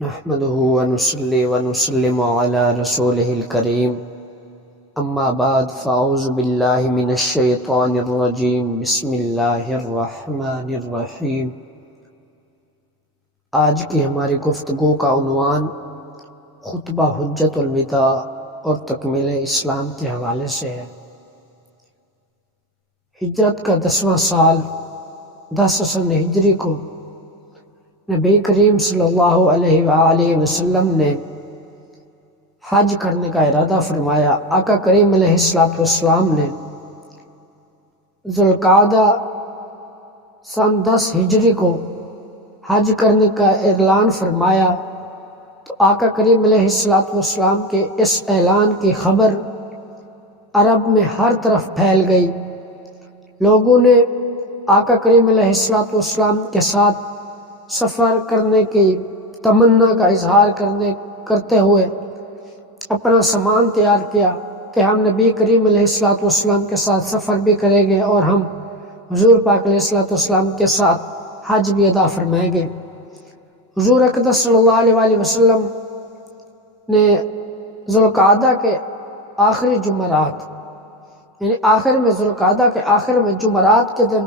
نحمده ونصلي ونسلم على رسوله الكريم اما بعد فاعوذ باللہ من الشیطان الرجیم بسم اللہ الرحمن الرحیم۔ آج کی ہماری گفتگو کا عنوان خطبہ حجت الوداع اور تکمیل اسلام کے حوالے سے ہے۔ ہجرت کا 10واں سال 10 سن ہجری کو نبی کریم صلی اللہ علیہ وآلہ وسلم نے حج کرنے کا ارادہ فرمایا۔ آقا کریم علیہ السلام نے ذوالقعدہ سن 10 ہجری کو حج کرنے کا اعلان فرمایا تو آقا کریم علیہ السلام کے اس اعلان کی خبر عرب میں ہر طرف پھیل گئی۔ لوگوں نے آقا کریم علیہ السلام کے ساتھ سفر کرنے کی تمنا کا اظہار کرتے ہوئے اپنا سامان تیار کیا کہ ہم نبی کریم علیہ السلام کے ساتھ سفر بھی کریں گے اور ہم حضور پاک علیہ السلام کے ساتھ حج بھی ادا فرمائیں گے۔ حضور اقدس صلی اللہ علیہ وآلہ وسلم نے ذوالقعدہ کے آخری جمعرات یعنی آخر میں ذوالقعدہ کے آخر میں جمعرات کے دن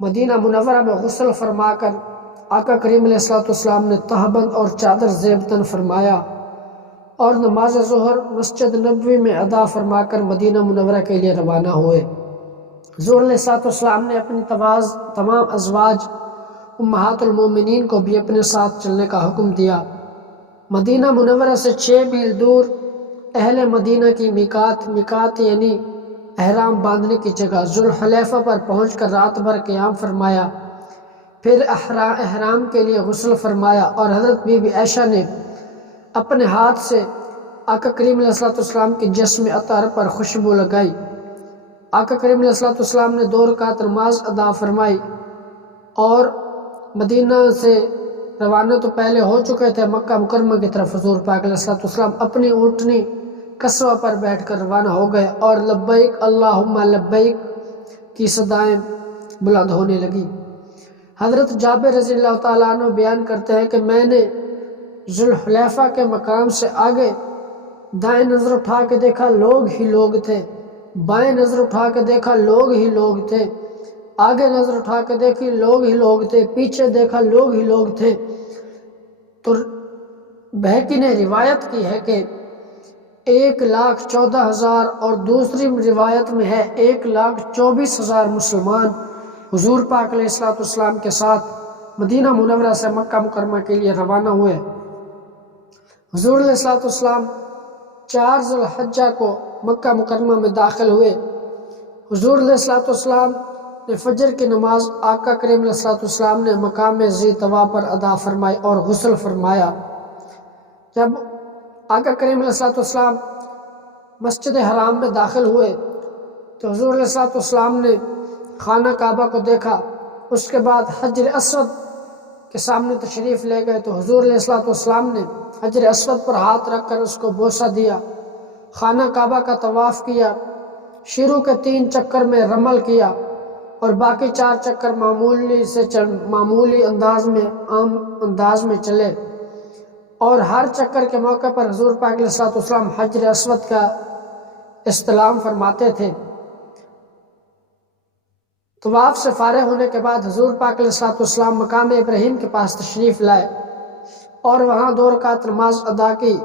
مدینہ منورہ میں غسل فرما کر آقا کریم علیہ السلام نے تہبند اور چادر زیب تن فرمایا اور نماز ظہر مسجد نبوی میں ادا فرما کر مدینہ منورہ کے لیے روانہ ہوئے۔ حضور علیہ السلام نے اپنی تمام ازواج امہات المومنین کو بھی اپنے ساتھ چلنے کا حکم دیا۔ مدینہ منورہ سے 6 میل دور اہل مدینہ کی میقات یعنی احرام باندھنے کی جگہ ذوالحلیفہ پر پہنچ کر رات بھر قیام فرمایا، پھر احرام کے لیے غسل فرمایا اور حضرت بی بی عائشہ نے اپنے ہاتھ سے آقا کریم علیہ السلام کے جسم اطہر پر خوشبو لگائی۔ آقا کریم علیہ السلام نے 2 رکعت نماز ادا فرمائی اور مدینہ سے روانہ تو پہلے ہو چکے تھے مکہ مکرمہ کی طرف۔ حضور پاک علیہ السلام اپنی اونٹنی قصوہ پر بیٹھ کر روانہ ہو گئے اور لبیک اللہم لبیک کی صدائیں بلند ہونے لگی۔ حضرت جابر رضی اللہ تعالیٰ عنہ بیان کرتے ہیں کہ میں نے ذوالحلیفہ کے مقام سے آگے دائیں نظر اٹھا کے دیکھا لوگ ہی لوگ تھے، بائیں نظر اٹھا کے دیکھا لوگ ہی لوگ تھے، آگے نظر اٹھا کے دیکھی لوگ ہی لوگ تھے، پیچھے دیکھا لوگ ہی لوگ تھے۔ تو بہقی نے روایت کی ہے کہ 1,14,000 اور دوسری روایت میں ہے 1,24,000 مسلمان حضور پاک علیہ السلام کے ساتھ مدینہ منورہ سے مکہ مکرمہ کے لیے روانہ ہوئے۔ حضور علیہ السلام 4 ذی الحجہ کو مکہ مکرمہ میں داخل ہوئے۔ حضور علیہ السلام نے فجر کی نماز آقا کریم علیہ السلام نے مقام ذی طوا پر ادا فرمائی اور غسل فرمایا۔ جب آقا کریم علیہ السلام مسجد حرام میں داخل ہوئے تو حضور علیہ السلام نے خانہ کعبہ کو دیکھا، اس کے بعد حجر اسود کے سامنے تشریف لے گئے تو حضور علیہ السلام نے حجر اسود پر ہاتھ رکھ کر اس کو بوسہ دیا، خانہ کعبہ کا طواف کیا، شروع کے 3 چکر میں رمل کیا اور باقی 4 چکر معمولی عام انداز میں چلے، اور ہر چکر کے موقع پر حضور پاک علیہ السلام حجر اسود کا استلام فرماتے تھے۔ طواف سے فارغ ہونے کے بعد حضور پاک علیہ السلام مقام ابراہیم کے پاس تشریف لائے اور وہاں 2 رکعت نماز ادا کی۔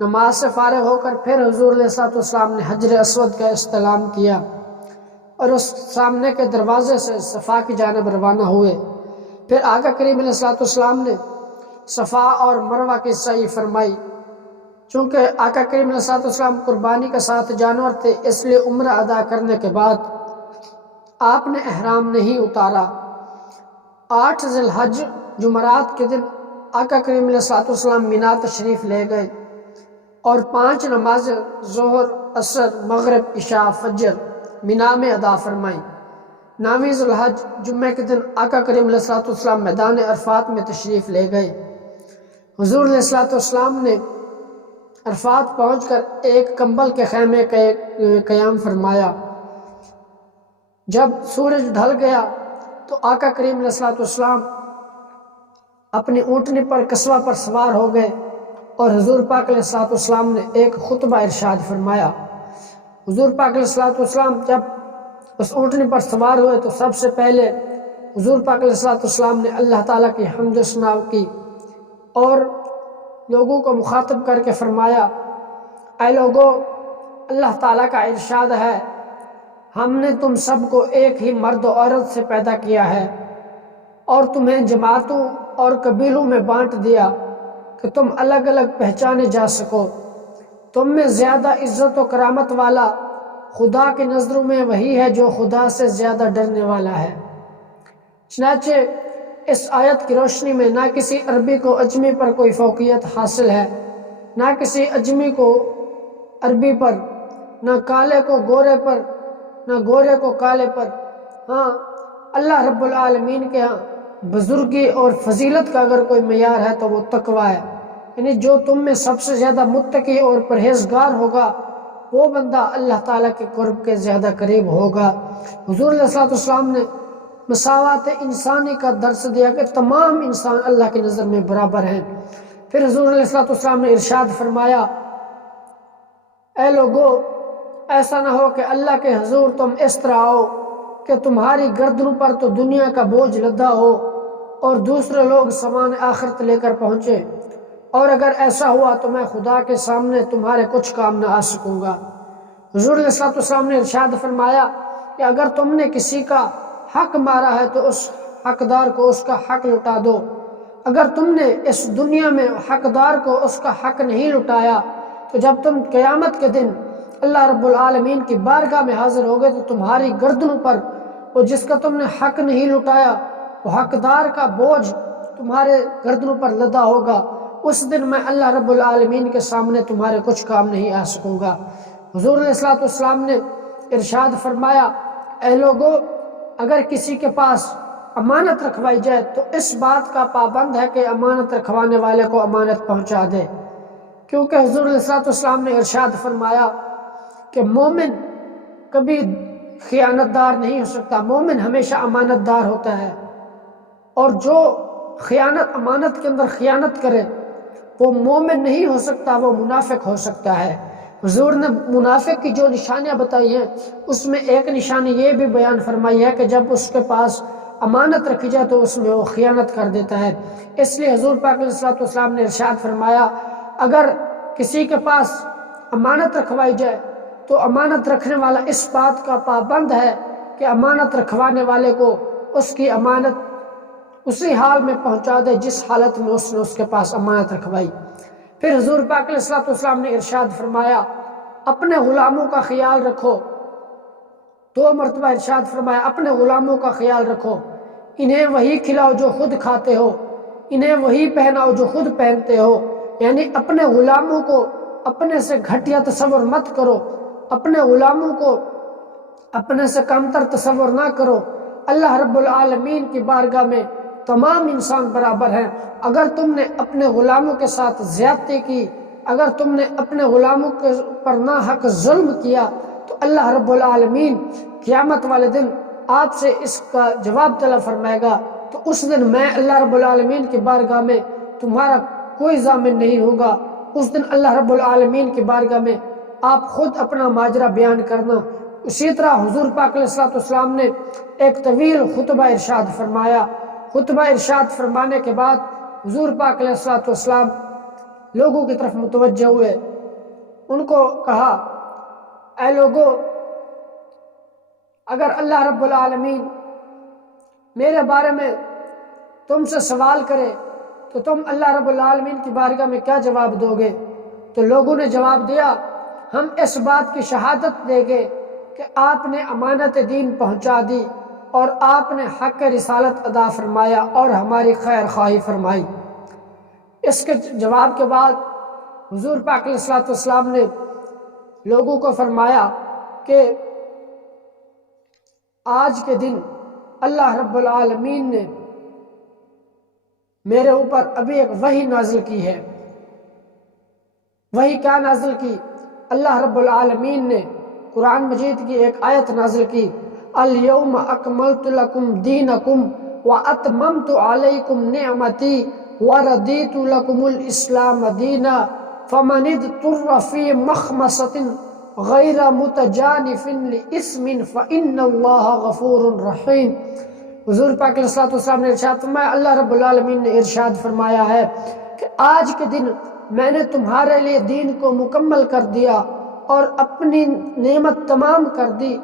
نماز سے فارغ ہو کر پھر حضور علیہ السلام نے حجر اسود کا استلام کیا اور اس سامنے کے دروازے سے صفا کی جانب روانہ ہوئے۔ پھر آقا کریم علیہ السلام نے صفا اور مروہ کی سعی فرمائی۔ چونکہ آقا کریم علیہ السلام قربانی کے ساتھ جانور تھے اس لیے عمرہ ادا کرنے کے بعد آپ نے احرام نہیں اتارا۔ 8 ذی الحج جمعرات کے دن آقا کریم علیہ السلام مینا تشریف لے گئے اور 5 نماز ظہر، عصر، مغرب، عشاء، فجر مینا میں ادا فرمائی۔ 9 ذی الحج جمعہ کے دن آقا کریم علیہ السلام میدان عرفات میں تشریف لے گئے۔ حضور علیہ السلام نے عرفات پہنچ کر ایک کمبل کے خیمے کا قیام فرمایا۔ جب سورج ڈھل گیا تو آقا کریم علیہ السلام اپنی اونٹنی پر قصوہ پر سوار ہو گئے اور حضور پاک علیہ الصلوۃ والسلام نے ایک خطبہ ارشاد فرمایا۔ حضور پاک علیہ الصلوۃ والسلام جب اس اونٹنی پر سوار ہوئے تو سب سے پہلے حضور پاک علیہ الصلوۃ والسلام نے اللہ تعالیٰ کی حمد و ثنا کی اور لوگوں کو مخاطب کر کے فرمایا، اے لوگو، اللہ تعالیٰ کا ارشاد ہے، ہم نے تم سب کو ایک ہی مرد و عورت سے پیدا کیا ہے اور تمہیں جماعتوں اور قبیلوں میں بانٹ دیا کہ تم الگ الگ پہچانے جا سکو۔ تم میں زیادہ عزت و کرامت والا خدا کی نظروں میں وہی ہے جو خدا سے زیادہ ڈرنے والا ہے۔ چنانچہ اس آیت کی روشنی میں نہ کسی عربی کو اجمی پر کوئی فوقیت حاصل ہے، نہ کسی اجمی کو عربی پر، نہ کالے کو گورے پر، نہ گورے کو کالے پر۔ ہاں، اللہ رب العالمین کے ہاں بزرگی اور فضیلت کا اگر کوئی معیار ہے تو وہ تقویٰ ہے، یعنی جو تم میں سب سے زیادہ متقی اور پرہیزگار ہوگا وہ بندہ اللہ تعالیٰ کے قرب کے زیادہ قریب ہوگا۔ حضور علیہ الصلوۃ والسلام نے مساوات انسانی کا درس دیا کہ تمام انسان اللہ کی نظر میں برابر ہیں۔ پھر حضور علیہ الصلوۃ والسلام نے ارشاد فرمایا، اے لوگو، ایسا نہ ہو کہ اللہ کے حضور تم اس طرح آؤ کہ تمہاری گردنوں پر تو دنیا کا بوجھ لدا ہو اور دوسرے لوگ سامان آخرت لے کر پہنچے، اور اگر ایسا ہوا تو میں خدا کے سامنے تمہارے کچھ کام نہ آ سکوں گا۔ حضور علیہ الصلوۃ والسلام نے ارشاد فرمایا کہ اگر تم نے کسی کا حق مارا ہے تو اس حقدار کو اس کا حق لوٹا دو۔ اگر تم نے اس دنیا میں حقدار کو اس کا حق نہیں لوٹایا تو جب تم قیامت کے دن اللہ رب العالمین کی بارگاہ میں حاضر ہوگے تو تمہاری گردنوں پر وہ جس کا تم نے حق نہیں لوٹایا وہ حقدار کا بوجھ تمہارے گردنوں پر لدا ہوگا۔ اس دن میں اللہ رب العالمین کے سامنے تمہارے کچھ کام نہیں آ سکوں گا۔ حضور علیہ الصلوۃ والسلام نے ارشاد فرمایا، اے لوگو، اگر کسی کے پاس امانت رکھوائی جائے تو اس بات کا پابند ہے کہ امانت رکھوانے والے کو امانت پہنچا دے، کیونکہ حضور علیہ الصلوۃ والسلام نے ارشاد فرمایا کہ مومن کبھی خیانت دار نہیں ہو سکتا، مومن ہمیشہ امانت دار ہوتا ہے، اور جو امانت کے اندر خیانت کرے وہ مومن نہیں ہو سکتا، وہ منافق ہو سکتا ہے۔ حضور نے منافق کی جو نشانیاں بتائی ہیں اس میں ایک نشانی یہ بھی بیان فرمائی ہے کہ جب اس کے پاس امانت رکھی جائے تو اس میں وہ خیانت کر دیتا ہے۔ اس لیے حضور پاک علیہ الصلوۃ والسلام نے ارشاد فرمایا، اگر کسی کے پاس امانت رکھوائی جائے تو امانت رکھنے والا اس بات کا پابند ہے کہ امانت رکھوانے والے کو اس کی امانت اسی حال میں پہنچا دے جس حالت میں اس نے اس کے پاس امانت رکھوائی۔ پھر حضور پاک علیہ الصلوۃ والسلام نے ارشاد فرمایا، اپنے غلاموں کا خیال رکھو۔ 2 مرتبہ ارشاد فرمایا، اپنے غلاموں کا خیال رکھو، انہیں وہی کھلاؤ جو خود کھاتے ہو، انہیں وہی پہناؤ جو خود پہنتے ہو، یعنی اپنے غلاموں کو اپنے سے گھٹیا تصور مت کرو، اپنے غلاموں کو اپنے سے کمتر تصور نہ کرو۔ اللہ رب العالمین کی بارگاہ میں تمام انسان برابر ہیں۔ اگر تم نے اپنے غلاموں کے ساتھ زیادتی کی، اگر تم نے اپنے غلاموں کے پر ناحق ظلم کیا تو اللہ رب العالمین قیامت والے دن آپ سے اس کا جواب طلب فرمائے گا، تو اس دن میں اللہ رب العالمین کی بارگاہ میں تمہارا کوئی ضامن نہیں ہوگا۔ اس دن اللہ رب العالمین کی بارگاہ میں آپ خود اپنا ماجرا بیان کرنا۔ اسی طرح حضور پاک علیہ الصلوۃ والسلام نے ایک طویل خطبہ ارشاد فرمایا۔ خطبہ ارشاد فرمانے کے بعد حضور پاک علیہ الصلوۃ والسلام لوگوں کی طرف متوجہ ہوئے، ان کو کہا، اے لوگو، اگر اللہ رب العالمین میرے بارے میں تم سے سوال کرے تو تم اللہ رب العالمین کی بارگاہ میں کیا جواب دو گے؟ تو لوگوں نے جواب دیا، ہم اس بات کی شہادت دیں گے کہ آپ نے امانت دین پہنچا دی اور آپ نے حق رسالت ادا فرمایا اور ہماری خیر خواہی فرمائی۔ اس کے جواب کے بعد حضور پاک علیہ الصلوۃ والسلام نے لوگوں کو فرمایا کہ آج کے دن اللہ رب العالمین نے میرے اوپر ابھی ایک وحی نازل کی ہے۔ وحی کیا نازل کی؟ اللہ رب العالمین نے قرآن مجید کی ایک آیت نازل کی، الیوم اکملت لکم دینکم واتممت علیکم نعمتی وَرَضِيتُ لَكُمُ الْإِسْلَامَ دِينًا فَمَنِ اضْطُرَّ فِي مَخْمَصَةٍ غَيْرَ مُتَجَانِفٍ لِإِثْمٍ فَإِنَّ اللَّهَ غَفُورٌ رَحِيمٌ۔ حضور پاک علیہ السلام نے ارشاد فرمایا، اللہ رب العالمین نے ارشاد فرمایا ہے کہ آج کے دن میں نے تمہارے لیے دین کو مکمل کر دیا اور اپنی نعمت تمام کر دی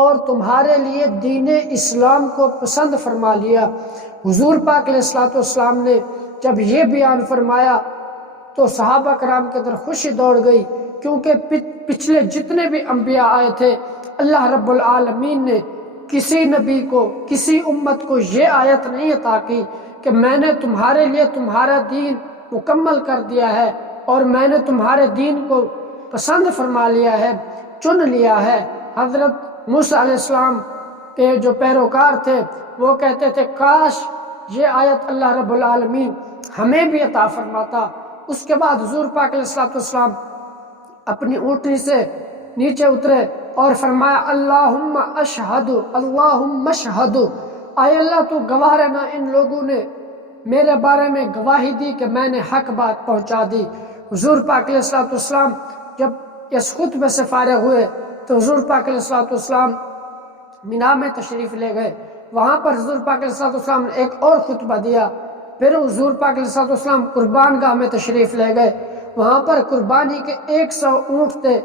اور تمہارے لیے دین اسلام کو پسند فرما لیا۔ حضور پاک علیہ السلام نے جب یہ بیان فرمایا تو صحابہ کرام کے اندر خوشی دوڑ گئی، کیونکہ پچھلے جتنے بھی انبیاء آئے تھے اللہ رب العالمین نے کسی نبی کو، کسی امت کو یہ آیت نہیں عطا کی کہ میں نے تمہارے لیے تمہارا دین مکمل کر دیا ہے اور میں نے تمہارے دین کو پسند فرما لیا ہے، چن لیا ہے۔ حضرت موسیٰ علیہ السلام کے جو پیروکار تھے وہ کہتے تھے کاش یہ آیت اللہ رب العالمین ہمیں بھی عطا فرماتا۔ اس کے بعد حضور پاک علیہ السلام اپنی اونٹنی سے نیچے اترے اور فرمایا اللہم اشہد، اللہم اشہد، اے اللہ تو گواہ رہنا ان لوگوں نے میرے بارے میں گواہی دی کہ میں نے حق بات پہنچا دی۔ حضور پاک علیہ السلام جب اس خطبے سے فارغ ہوئے تو حضور پاک علیہ السلام مینا میں تشریف لے گئے۔ وہاں پر حضور پاک علیہ السلام نے ایک اور خطبہ دیا۔ پھر حضور پاک علیہ السلام قربان گاہ میں تشریف لے گئے۔ وہاں پر قربانی کے 100 اونٹ تھے،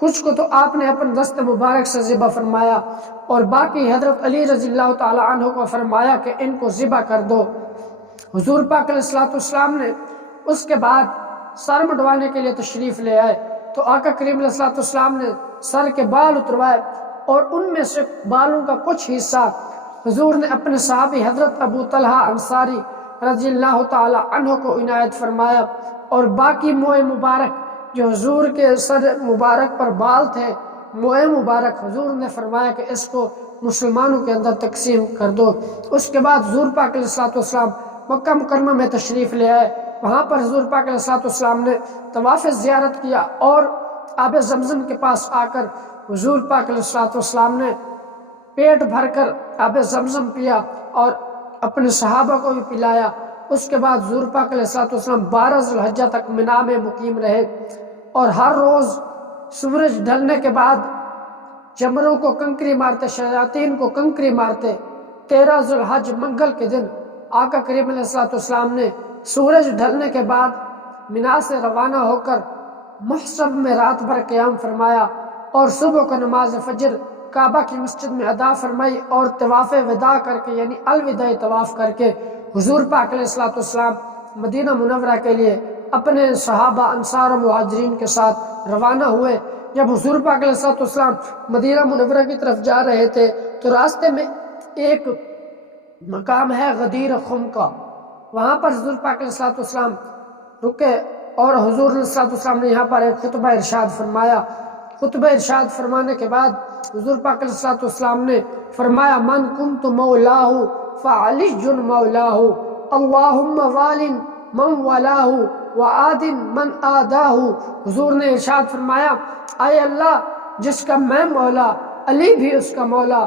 کچھ کو تو آپ نے اپنے دست مبارک سے ذبح فرمایا اور باقی حضرت علی رضی اللہ تعالی عنہ کو فرمایا کہ ان کو ذبح کر دو۔ حضور پاک علیہ السلام نے اس کے بعد سر مڈوانے کے لیے تشریف لے آئے تو آقا کریم علیہ السلام نے سر کے بال اتروائے اور ان میں سے بالوں کا کچھ حصہ حضور نے اپنے صحابی حضرت ابو طلحہ انصاری رضی اللہ تعالی عنہ کو عنایت فرمایا اور باقی موئے مبارک جو حضور کے سر مبارک پر بال تھے، موئے مبارک حضور نے فرمایا کہ اس کو مسلمانوں کے اندر تقسیم کر دو۔ اس کے بعد حضور پاک علیہ السلام مکہ مکرمہ میں تشریف لے آئے۔ وہاں پر حضور پاک علیہ السلام نے طواف زیارت کیا اور آب زمزم کے پاس آ کر حضور پاک علیہ السلام نے پیٹ بھر کر آب زمزم پیا اور اپنے صحابہ کو بھی پلایا۔ اس کے بعد حضور پاک علیہ السلام 12 ذی الحجہ تک مینا میں مقیم رہے اور ہر روز سورج ڈھلنے کے بعد جمروں کو کنکری مارتے، شیاطین کو کنکری مارتے۔ 13 ذی الحج منگل کے دن آقا کریم علیہ السلام نے سورج ڈھلنے کے بعد مینا سے روانہ ہو کر محصب میں رات بھر قیام فرمایا اور صبح کو نماز فجر کعبہ کی مسجد میں ادا فرمائی اور طواف وداع کر کے یعنی الوداعی طواف کر کے حضور پاک علیہ السلام مدینہ منورہ کے لیے اپنے صحابہ انصار و مہاجرین کے ساتھ روانہ ہوئے۔ جب حضور پاک علیہ السلام مدینہ منورہ کی طرف جا رہے تھے تو راستے میں ایک مقام ہے غدیر خم کا، وہاں پر حضور پاک علیہ السلام رکے اور حضور علیہ السلام نے یہاں پر ایک خطبہ ارشاد فرمایا۔ خطبہ ارشاد فرمانے کے بعد حضور پاک علیہ السلام نے فرمایا من کنت مولاہ فعلی مولاہ اللہم وال من والاہ وعاد من آداہ۔ حضور نے ارشاد فرمایا اے اللہ جس کا میں مولا، علی بھی اس کا مولا،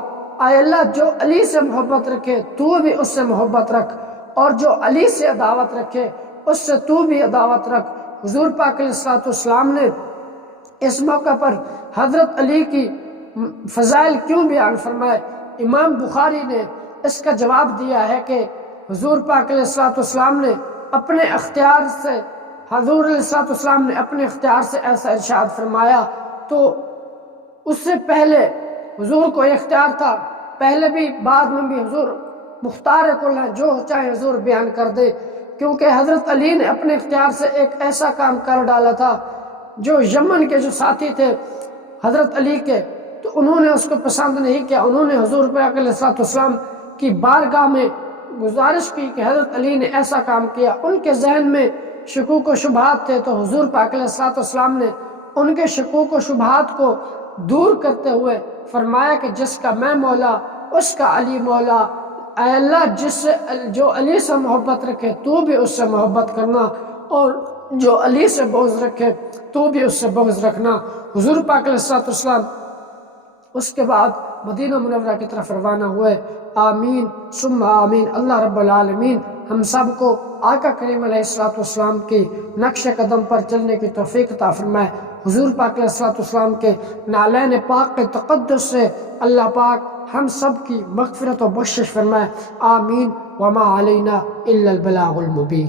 اے اللہ جو علی سے محبت رکھے تو بھی اس سے محبت رکھ اور جو علی سے عداوت رکھے اس سے تو بھی عداوت رکھ۔ حضور پاک علیہ السلام نے اس موقع پر حضرت علی کی فضائل کیوں بیان فرمائے؟ امام بخاری نے اس کا جواب دیا ہے کہ حضور پاک علیہ السلام نے اپنے اختیار سے حضور علیہ السلام نے اپنے اختیار سے ایسا ارشاد فرمایا، تو اس سے پہلے حضور کو اختیار تھا، پہلے بھی بعد میں بھی حضور مختار کل ہے، جو چاہے حضور بیان کر دے، کیونکہ حضرت علی نے اپنے اختیار سے ایک ایسا کام کر ڈالا تھا جو یمن کے جو ساتھی تھے حضرت علی کے تو انہوں نے اس کو پسند نہیں کیا۔ انہوں نے حضور پاک علیہ السلام کی بارگاہ میں گزارش کی کہ حضرت علی نے ایسا کام کیا، ان کے ذہن میں شکوک و شبہات تھے، تو حضور پاک علیہ السلام نے ان کے شکوک و شبہات کو دور کرتے ہوئے فرمایا کہ جس کا میں مولا اس کا علی مولا، اے اللہ جو علی سے محبت رکھے تو بھی اس سے محبت کرنا اور جو علی سے بغض رکھے تو بھی اس سے بغض رکھنا۔ حضور پاک علیہ السلام اس کے بعد مدینہ منورہ کی طرف روانہ ہوئے۔ آمین ثم آمین۔ اللہ رب العالمین ہم سب کو آقا کریم علیہ السلام کی نقش قدم پر چلنے کی توفیق عطا فرمائے۔ حضور پاک علیہ السلام کے نالین پاک کے تقدس سے اللہ پاک ہم سب کی مغفرت و بخشش فرمائے، آمین۔ وما علینا الا البلاغ المبین۔